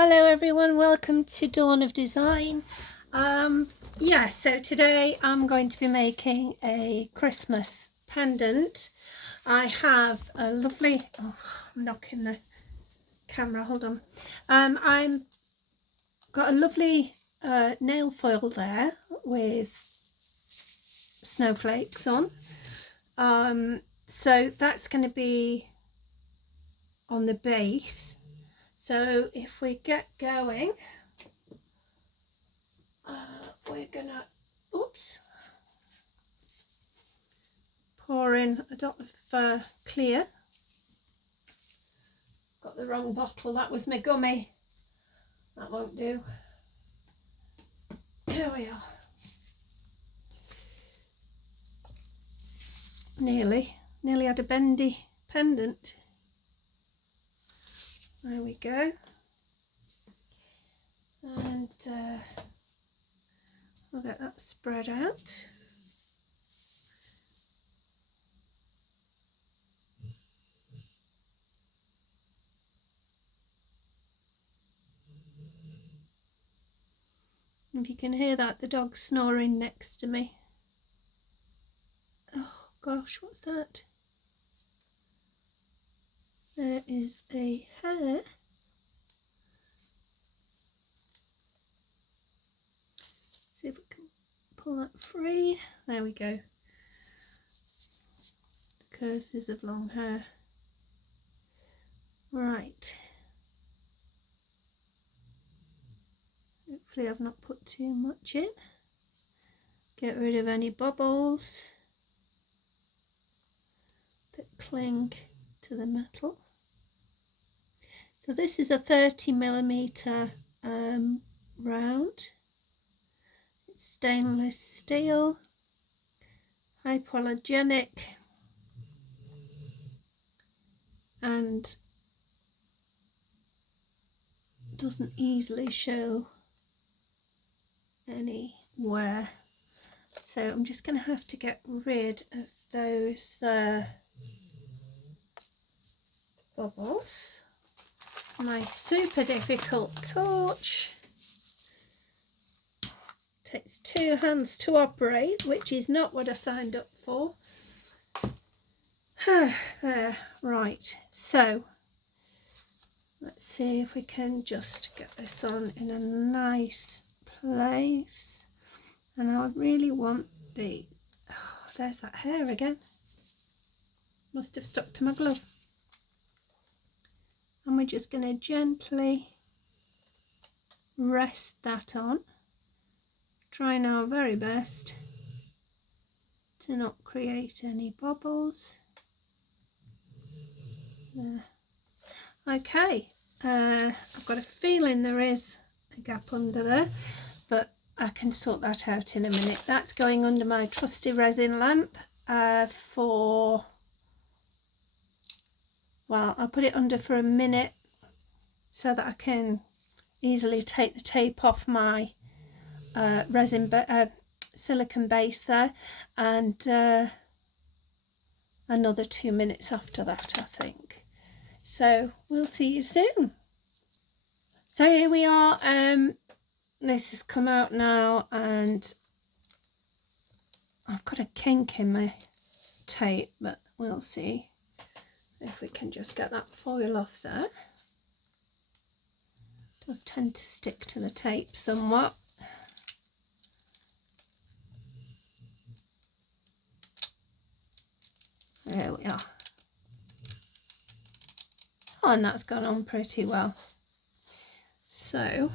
Hello everyone, welcome to Dawn of Design. So today I'm going to be making a Christmas pendant. I have a lovely, I'm knocking the camera, hold on. I'm got a lovely nail foil there with snowflakes on. So that's going to be on the base. So if we get going, we're gonna, pour in a dot of clear. Got the wrong bottle, that was my gummy. That won't do. Here we are. Nearly had a bendy pendant. There we go. And we'll get that spread out. If you can hear that, the dog's snoring next to me. Oh gosh, what's that? There is a hair. See if we can pull that free. There we go. The curses of long hair. Right. Hopefully I've not put too much in. Get rid of any bubbles that cling to the metal. So this is a 30mm round. It's stainless steel, hypoallergenic, and doesn't easily show any wear. So I'm just going to have to get rid of those bubbles. My super difficult torch. Takes 2 hands to operate, which is not what I signed up for. There, right, so let's see if we can just get this on in a nice place. And I really want the, there's that hair again. Must have stuck to my glove. And we're just going to gently rest that on. Trying our very best to not create any bubbles. There. Okay, I've got a feeling there is a gap under there, but I can sort that out in a minute. That's going under my trusty resin lamp for, well, I'll put it under for a minute so that I can easily take the tape off my silicone base there, and another 2 minutes after that, I think. So we'll see you soon. So here we are. This has come out now, and I've got a kink in my tape, but we'll see if we can just get that foil off there. It does tend to stick to the tape somewhat. There we are. Oh, and that's gone on pretty well. So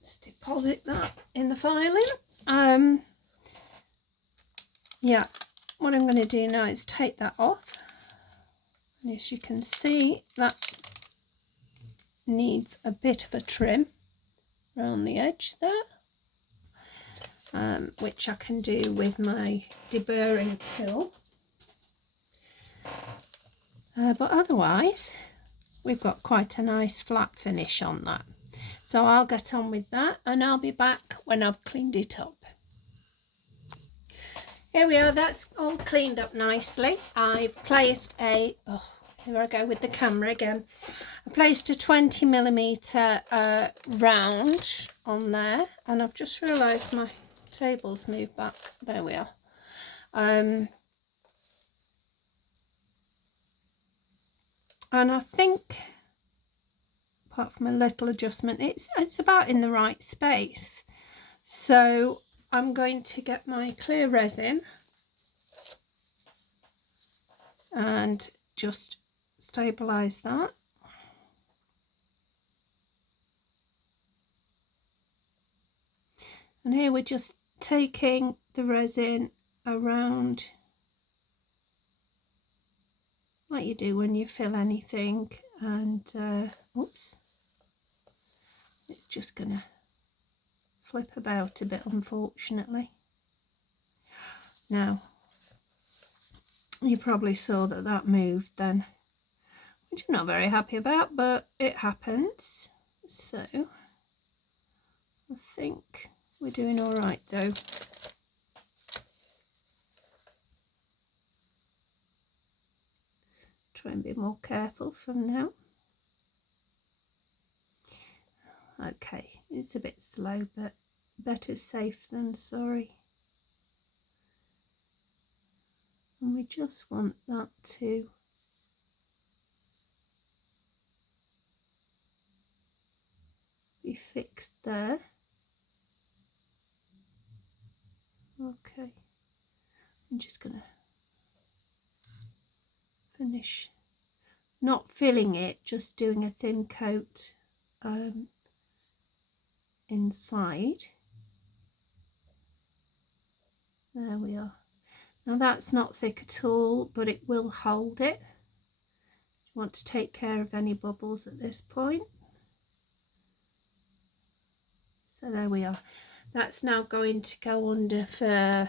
let's deposit that in the filing. Yeah, what I'm going to do now is take that off. And as you can see, that needs a bit of a trim around the edge there. Which I can do with my deburring tool. But otherwise, we've got quite a nice flat finish on that. So I'll get on with that, and I'll be back when I've cleaned it up. Here we are, that's all cleaned up nicely. I've placed a, here I go with the camera again. I placed a 20mm round on there, and I've just realised my table's moved back. There we are. And I think, apart from a little adjustment, it's about in the right space. So I'm going to get my clear resin and just stabilise that. And here we're just taking the resin around like you do when you fill anything, and oops, it's just gonna flip about a bit, unfortunately. Now you probably saw that moved then, which I'm not very happy about, but it happens. So I think we're doing all right though. Try and be more careful from now. Okay, it's a bit slow, but better safe than sorry. And we just want that to be fixed there. Okay, I'm just gonna finish not filling it, just doing a thin coat inside. There we are. Now that's not thick at all, but it will hold it. You want to take care of any bubbles at this point. So there we are. That's now going to go under for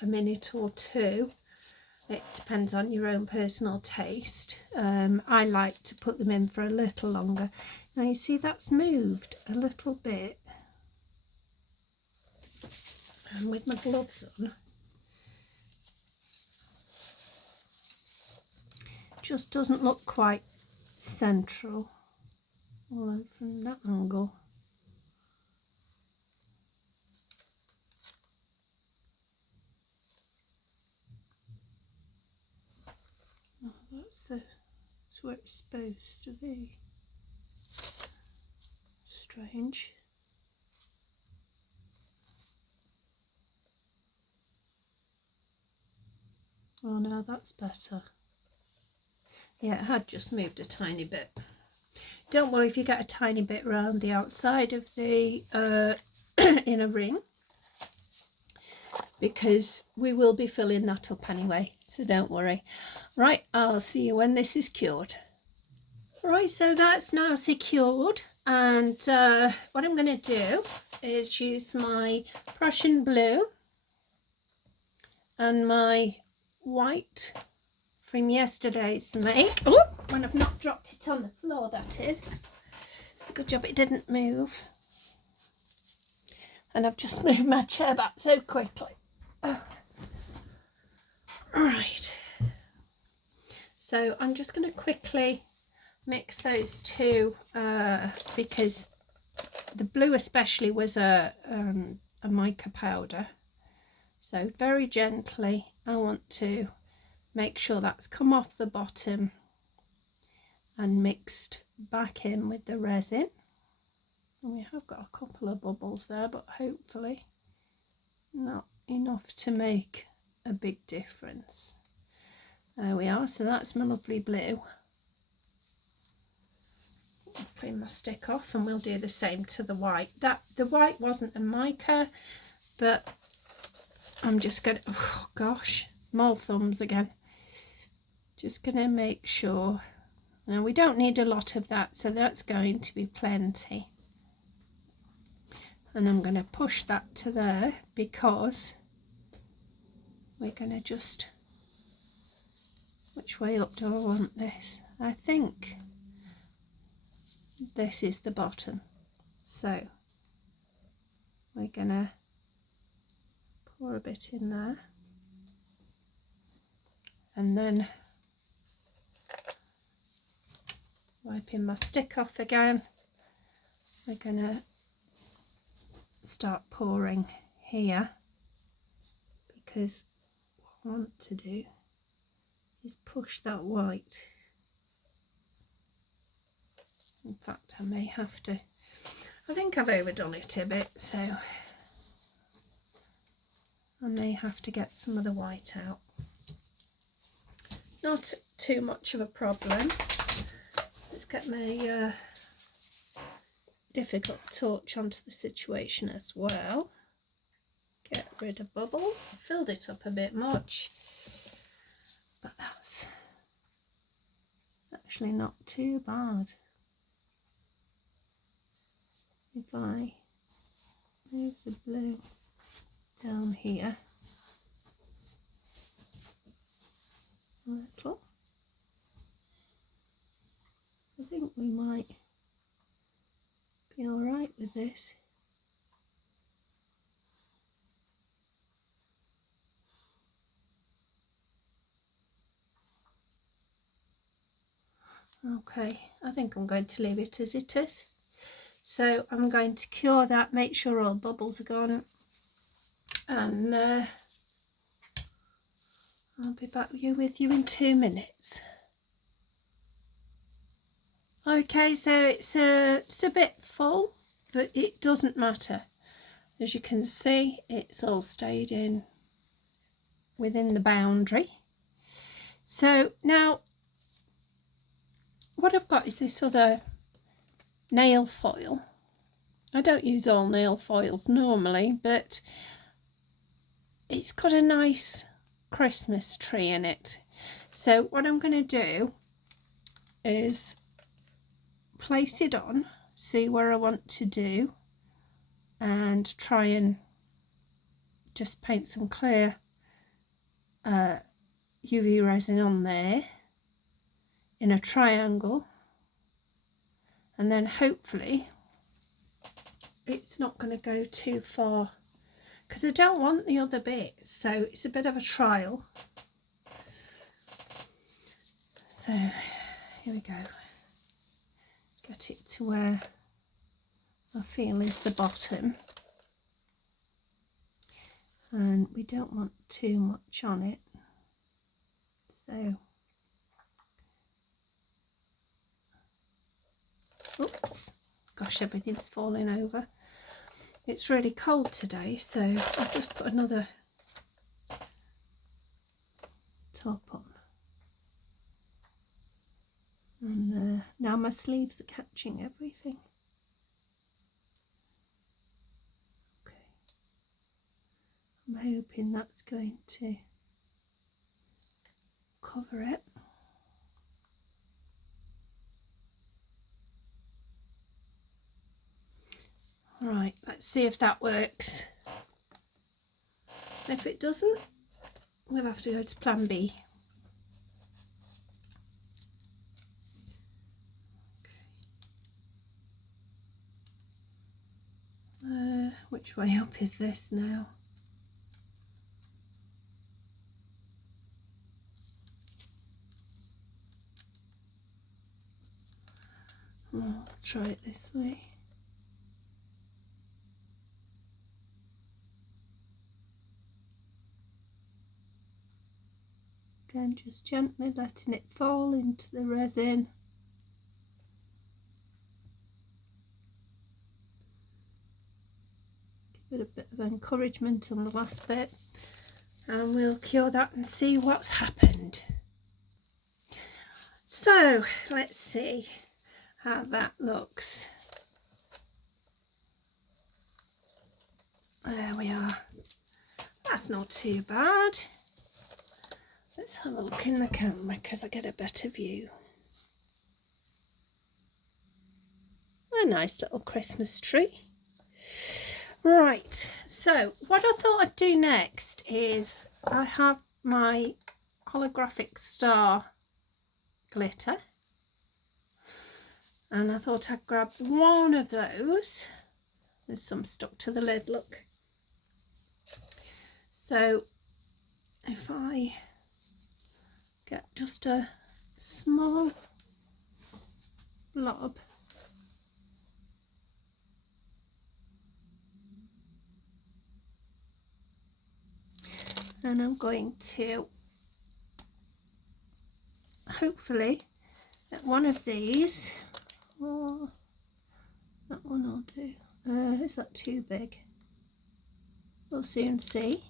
a minute or two. It depends on your own personal taste. I like to put them in for a little longer. Now you see that's moved a little bit, and with my gloves on, just doesn't look quite central. Although from that angle, oh, that's where it's supposed to be. Strange. Oh no, that's better. Yeah, it had just moved a tiny bit. Don't worry if you get a tiny bit around the outside of the inner ring, because we will be filling that up anyway, so don't worry. Right, I'll see you when this is cured. Right, so that's now secured, and what I'm going to do is use my Prussian blue and my white from yesterday's make. Oh, when I've not dropped it on the floor, that is. It's a good job it didn't move. And I've just moved my chair back so quickly. Right. So I'm just going to quickly mix those two because the blue especially was a mica powder. So very gently I want to make sure that's come off the bottom and mixed back in with the resin. And we have got a couple of bubbles there, but hopefully not enough to make a big difference. There we are. So that's my lovely blue. I'll clean my stick off and we'll do the same to the white. The white wasn't a mica, but I'm just gonna, oh gosh, mole thumbs again. Just gonna make sure. Now we don't need a lot of that, so that's going to be plenty. And I'm going to push that to there because we're going to just, which way up do I want this? I think this is the bottom. So we're going to pour a bit in there. And then Wiping my stick off again. We're going to start pouring here, because what I want to do is push that white. In fact, I may have to, I think I've overdone it a bit, so I may have to get some of the white out. Not too much of a problem. Let's get my difficult torch onto the situation as well. Get rid of bubbles. I filled it up a bit much, but that's actually not too bad. If I move the blue down here a little, I think we might be all right with this. Okay, I think I'm going to leave it as it is. So I'm going to cure that, make sure all bubbles are gone, and I'll be back with you in 2 minutes. Okay, so it's a bit full, but it doesn't matter. As you can see, it's all stayed in within the boundary. So now what I've got is this other nail foil. I don't use all nail foils normally, but it's got a nice Christmas tree in it. So what I'm going to do is place it on, see where I want to do, and try and just paint some clear UV resin on there in a triangle, and then hopefully it's not going to go too far, because I don't want the other bits, so it's a bit of a trial. So here we go, get it to where I feel is the bottom, and we don't want too much on it, so oops, gosh, everything's falling over. It's really cold today, so I've just put another top on, and now my sleeves are catching everything. Okay, I'm hoping that's going to cover it. Right, let's see if that works. If it doesn't, we'll have to go to plan B. Okay. Which way up is this now? I'll try it this way. Again, just gently letting it fall into the resin. Give it a bit of encouragement on the last bit, and we'll cure that and see what's happened. So let's see how that looks. There we are. That's not too bad. Let's have a look in the camera because I get a better view. A nice little Christmas tree. Right, so what I thought I'd do next is I have my holographic star glitter, and I thought I'd grab one of those. There's some stuck to the lid, look. So if I get just a small blob. And I'm going to hopefully get one of these, or that one I'll do. Is that too big? We'll soon see.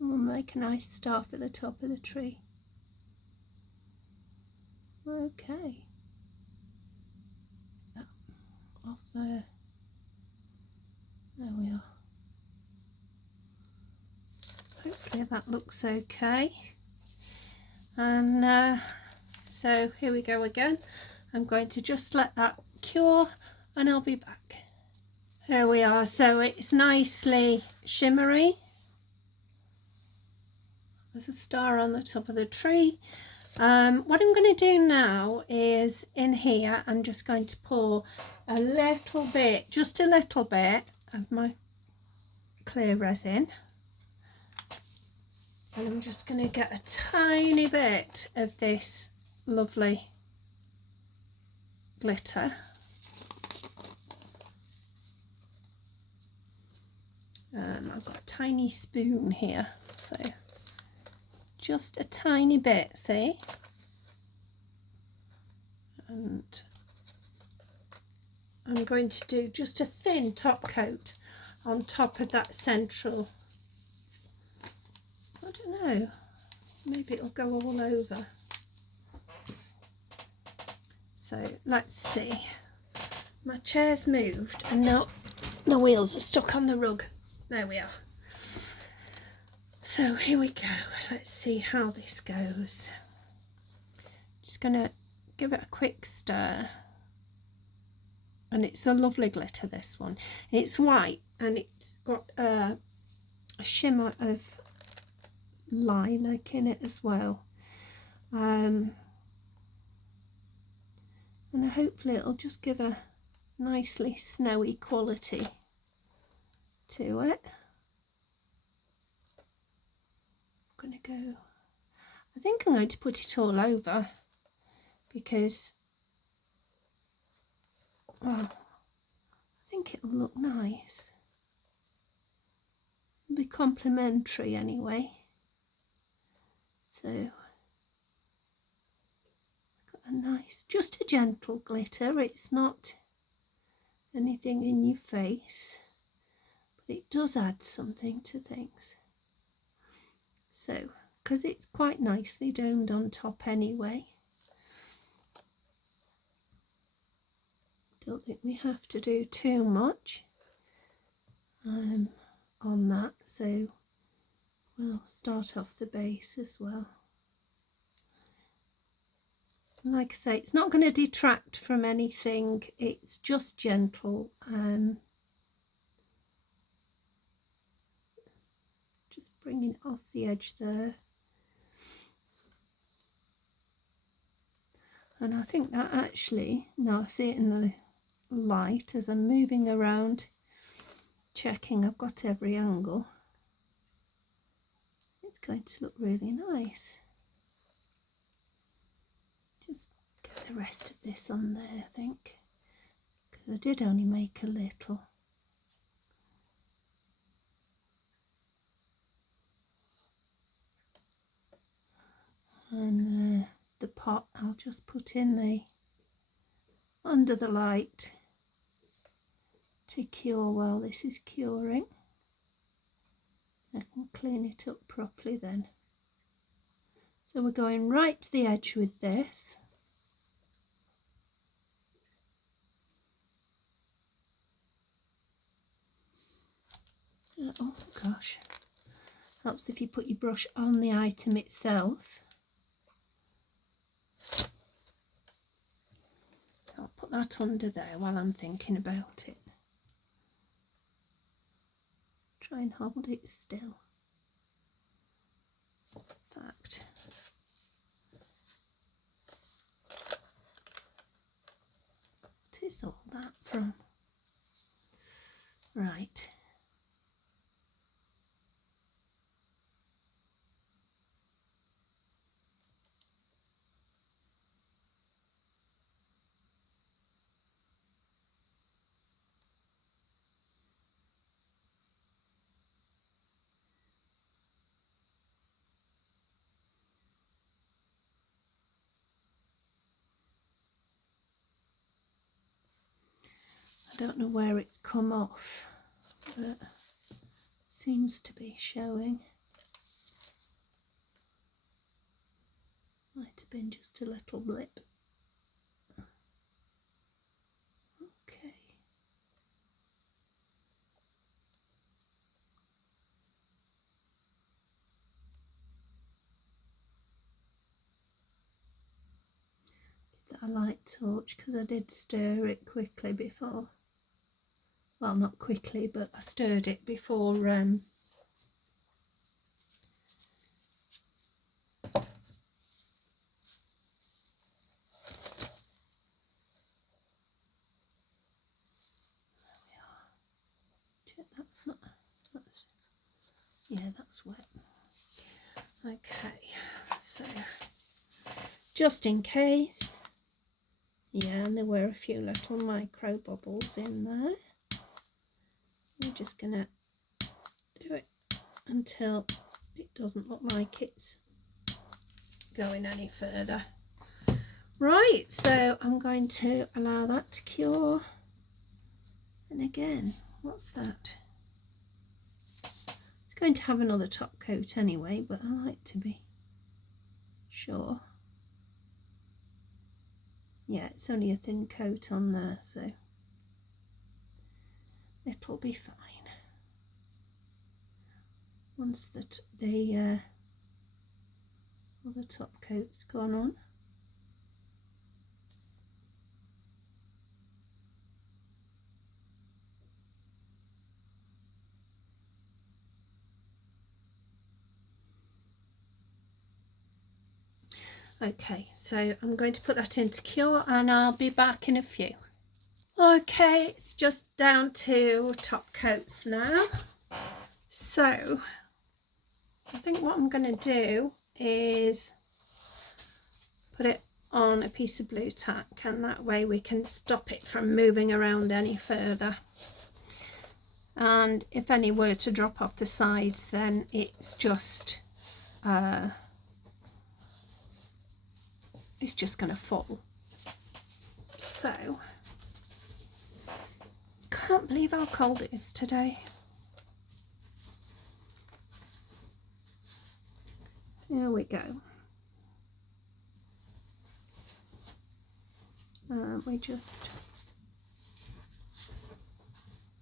We'll make a nice star for the top of the tree. Okay. Off there. There we are. Hopefully that looks okay. And so here we go again. I'm going to just let that cure and I'll be back. There we are. So it's nicely shimmery. There's a star on the top of the tree. What I'm going to do now is in here I'm just going to pour a little bit, just a little bit of my clear resin, and I'm just going to get a tiny bit of this lovely glitter. I've got a tiny spoon here, so just a tiny bit, see? And I'm going to do just a thin top coat on top of that central. I don't know, maybe it'll go all over. So let's see. My chair's moved and now the wheels are stuck on the rug. There we are. So here we go. Let's see how this goes. Just gonna give it a quick stir. And it's a lovely glitter, this one. It's white and it's got a shimmer of lilac in it as well. And hopefully it'll just give a nicely snowy quality to it. I'm going to go, I think I'm going to put it all over because, well, I think it'll look nice. It'll be complimentary anyway. So, got a nice, just a gentle glitter. It's not anything in your face, but it does add something to things. So, because it's quite nicely domed on top anyway, don't think we have to do too much on that, so we'll start off the base as well. And like I say, it's not going to detract from anything, it's just gentle. Just bringing it off the edge there. And I think that actually, now I see it in the light as I'm moving around, checking I've got every angle, it's going to look really nice. Just get the rest of this on there, I think, because I did only make a little. And the pot I'll just put in the under the light to cure while this is curing. I can clean it up properly then. So we're going right to the edge with this. Oh gosh, helps if you put your brush on the item itself. I'll put that under there while I'm thinking about it. Try and hold it still. In fact, what is all that from? Right. I don't know where it's come off, but seems to be showing. Might have been just a little blip. Okay. Give that a light torch because I did stir it quickly before. Well, not quickly, but I stirred it before that's not, that's, yeah, that's wet. Okay, so just in case, yeah, and there were a few little micro bubbles in there. I'm just gonna do it until it doesn't look like it's going any further. Right, so I'm going to allow that to cure. And again, what's that? It's going to have another top coat anyway, but I like to be sure. Yeah, it's only a thin coat on there, so it'll be fine. Once that the other top coat's gone on. Okay, so I'm going to put that into cure and I'll be back in a few. Okay, it's just down to top coats now. So I think what I'm going to do is put it on a piece of blue tack, and that way we can stop it from moving around any further. And if any were to drop off the sides, then it's just going to fall. So can't believe how cold it is today. Here we go. We just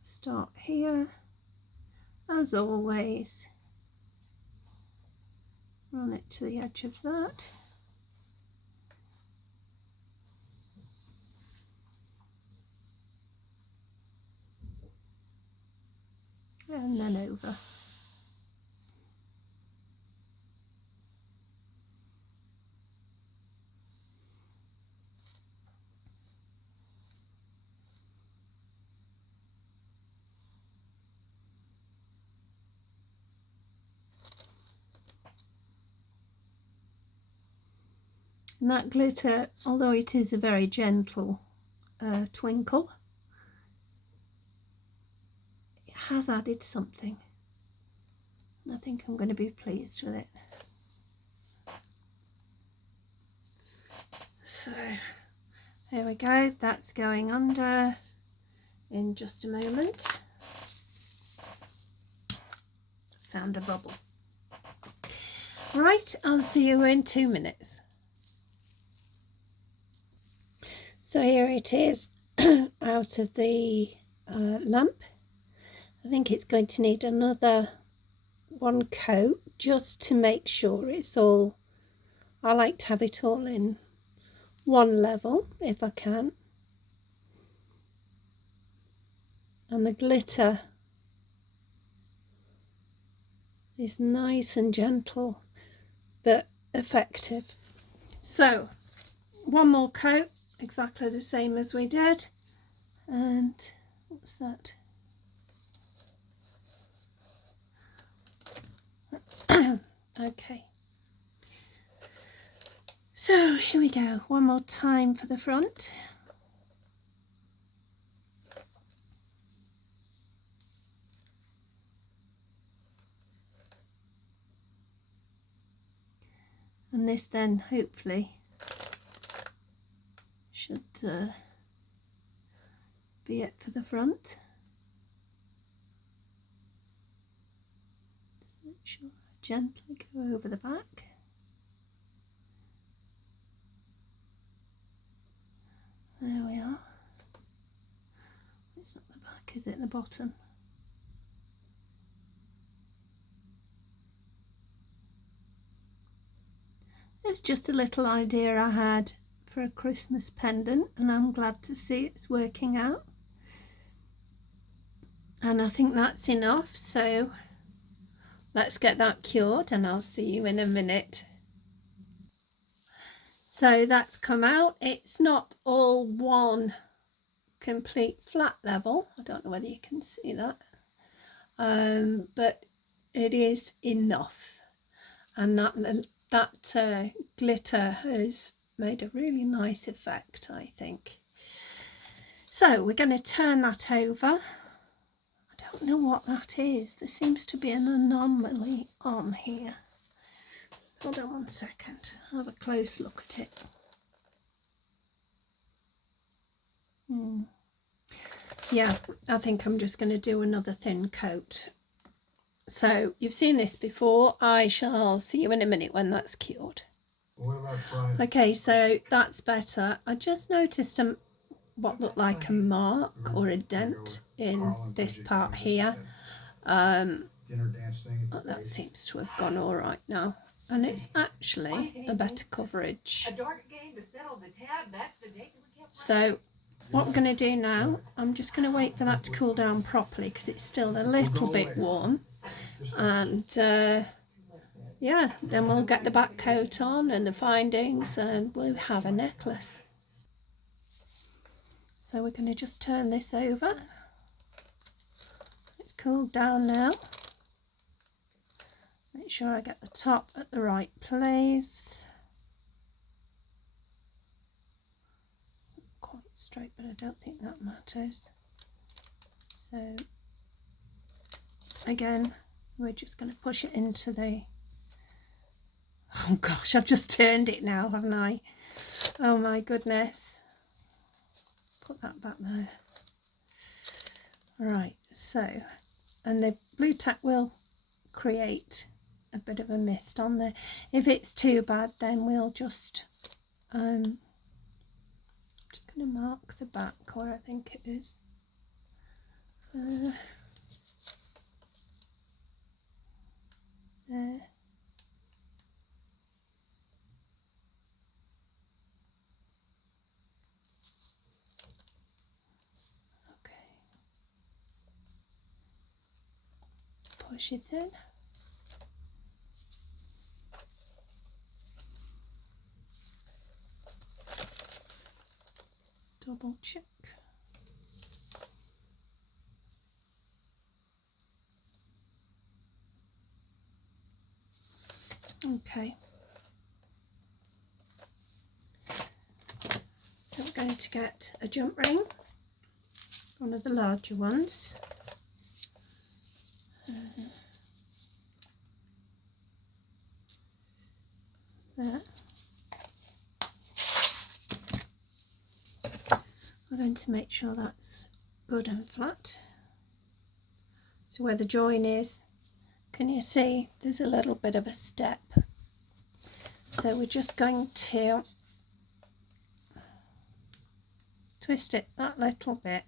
start here, as always, run it to the edge of that, and then over. And that glitter, although it is a very gentle twinkle, it has added something, and I think I'm going to be pleased with it. So there we go, that's going under in just a moment. Found a bubble. Right, I'll see you in 2 minutes. So here it is out of the lamp. I think it's going to need another one coat just to make sure it's all, I like to have it all in one level if I can. And the glitter is nice and gentle but effective. So one more coat, exactly the same as we did. And what's that? Okay, so here we go, one more time for the front. And this then hopefully should be it for the front. Just make sure I gently go over the back. There we are. It's not the back, is it? The bottom. It was just a little idea I had for a Christmas pendant, and I'm glad to see it's working out. And I think that's enough, so let's get that cured and I'll see you in a minute. So that's come out. It's not all one complete flat level. I don't know whether you can see that, but it is enough, and that glitter has made a really nice effect, I think. So we're going to turn that over. I don't know what that is. There seems to be an anomaly on here. Hold on 1 second. I'll have a close look at it. Yeah, I think I'm just going to do another thin coat. So you've seen this before. I shall see you in a minute when that's cured. Okay, so that's better. I just noticed what looked like a mark or a dent in this part here. But that seems to have gone all right now, and it's actually a better coverage. So what I'm going to do now, I'm just going to wait for that to cool down properly because it's still a little bit warm, and yeah, then we'll get the back coat on and the findings and we'll have a necklace. So we're going to just turn this over. It's cooled down now. Make sure I get the top at the right place. It's not quite straight, but I don't think that matters. So again, we're just going to push it into the... Oh gosh, I've just turned it now, haven't I? Oh my goodness. Put that back there. Right, so, and the blue tack will create a bit of a mist on there. If it's too bad, then we'll just I'm just going to mark the back where I think it is. There. Okay. Push it in. Double check. Okay. So we're going to get a jump ring, one of the larger ones. There. We're going to make sure that's good and flat. So where the join is, can you see there's a little bit of a step? So we're just going to twist it that little bit,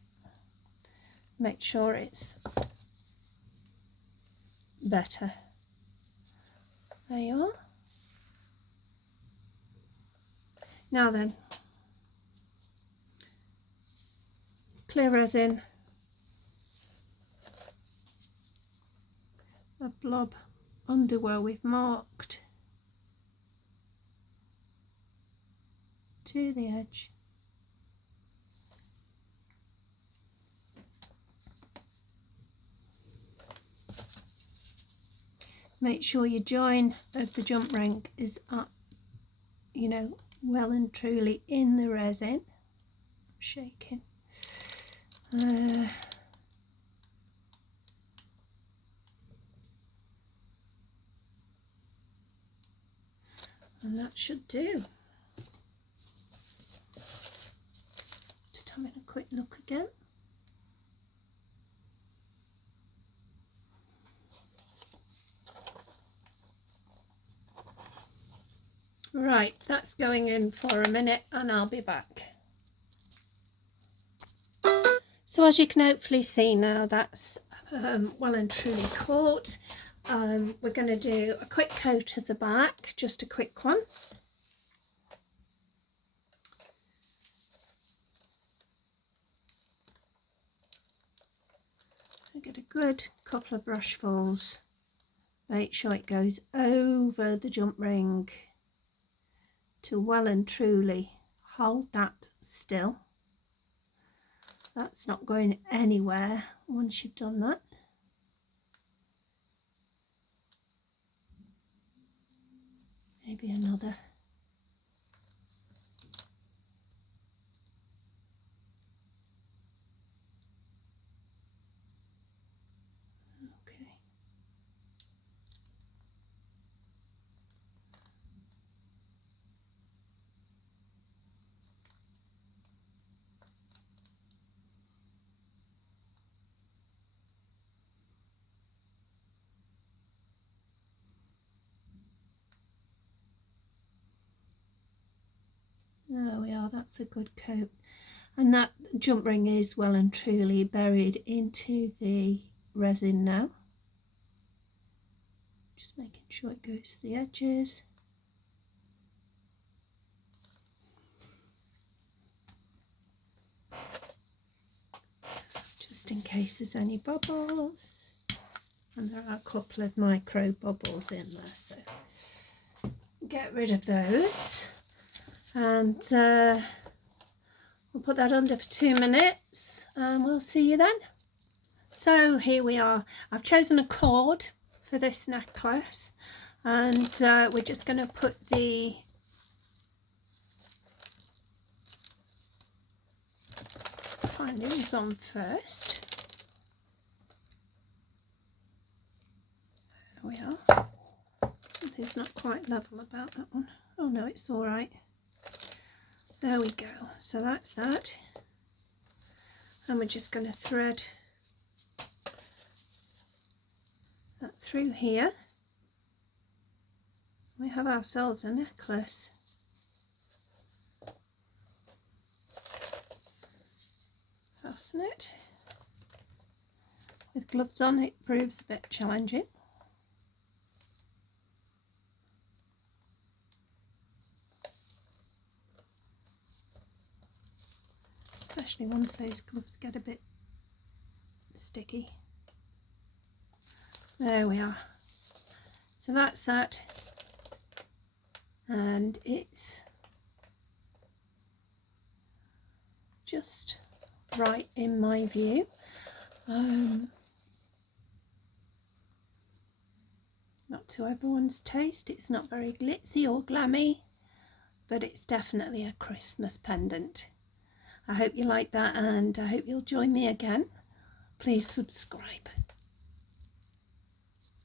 make sure it's better. There you are. Now then, clear resin, a blob under where we've marked to the edge. Make sure your join of the jump ring is up, you know, well and truly in the resin. I'm shaking. And that should do. Just having a quick look again. Right, that's going in for a minute and I'll be back. So as you can hopefully see now, that's well and truly caught. We're going to do a quick coat of the back, just a quick one. I get a good couple of brushfuls. Make sure it goes over the jump ring to well and truly hold that still. That's not going anywhere once you've done that. Maybe another. Okay. There we are, that's a good coat. And that jump ring is well and truly buried into the resin now. Just making sure it goes to the edges. Just in case there's any bubbles. And there are a couple of micro bubbles in there, so get rid of those. And we'll put that under for 2 minutes and we'll see you then. So here we are. I've chosen a cord for this necklace, and we're just going to put the findings on first. There we are. Something's not quite level about that one. Oh no, it's all right. There we go. So that's that. And we're just going to thread that through here. We have ourselves a necklace. Fasten it. With gloves on it proves a bit challenging. Especially once those gloves get a bit sticky. There we are. So that's that, and it's just right in my view. Not to everyone's taste, it's not very glitzy or glammy, but it's definitely a Christmas pendant. I hope you like that, and I hope you'll join me again. Please subscribe.